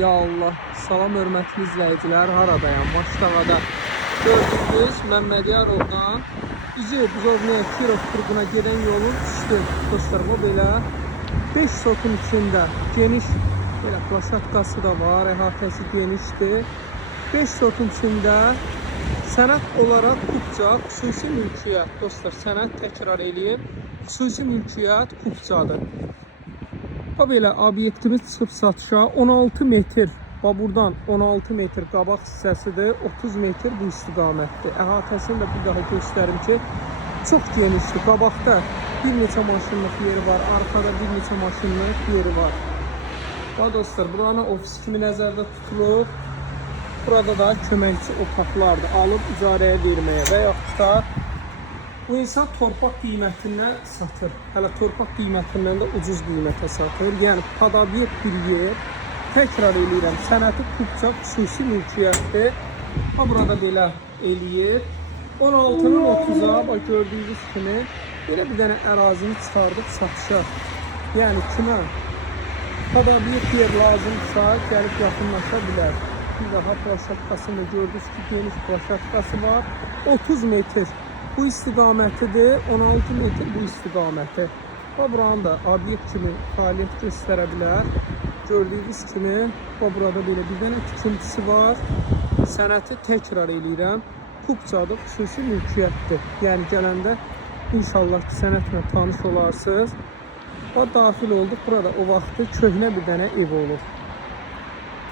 Ya Allah, salam hörmətli izləyicilər, haradayam? Maştavada gördüyünüz Məmmədyyarovdan bizi Buzovnaya Kirov qurğuna gedən yolun üstü dostlarıma belə 5 sotun içində geniş belə plaşatkası da var, əhatəsi genişdir. 5 sotun içində sənəd olaraq Kupça xüsusi mülkiyyət, dostlar, sənəd təkrar eləyim, xüsusi mülkiyyət Kupçadır. Bu belə obyektimiz çıxıb satışa 16 metr, buradan 16 metr qabaq hissəsidir, 30 metr bu istiqamətdir. Əhatəsini də bir daha göstərim ki, çox genişdir. Qabaqda bir neçə maşınlıq yeri var, arkada bir neçə maşınlıq yeri var. Dostlar, buranı ofis kimi nəzərdə tutulur. Burada da köməkçi otaqlardır, alıb icarəyə verməyə və yaxud da bu insan torpaq qiymətindən satır. Hələ torpaq qiymətindən də ucuz qiymətə satır. Yəni padabiyet bir yer. Təkrar eləyirəm, sənəti Kupça xüsusi mülkiyyətdir. Burada belə eləyir. 16-nın 30-a gördüyünüz kimi belə bir dənə ərazini çıxardıb satışa. Yəni kimə padabiyet yer lazımsa gəlib yaxınlaşa bilər. Bir daha plaşatkasını gördünüz ki, geniş plaşatkası var. 30 metr bu istiqamətidir, 16 metr bu istiqaməti. Buranın da obyekt kimi fəaliyyət göstərə bilər. Gördüyünüz kimi burada belə bir dənə tikintisi var. Sənəti təkrar eləyirəm, Kupçadır, xüsusi mülkiyyətdir. Yəni gələndə inşallah ki, sənətlə tanış olarsınız. Daxil olduq, burada o vaxtı köhnə bir dənə ev olur.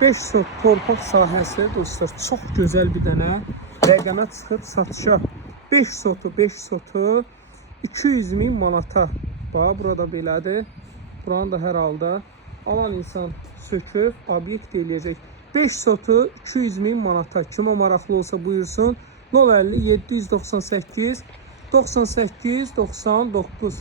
5 sot torpaq sahəsi, dostlar, çox gözəl bir dənə rəqəmə çıxıb satışa. 5 sotu 200.000 manata. Burada belədir. Buranı da hər halda alan insan söküb obyekt eləyəcək. 5 sotu 200.000 manata. Kimə maraqlı olsa buyursun. 050 798 98 99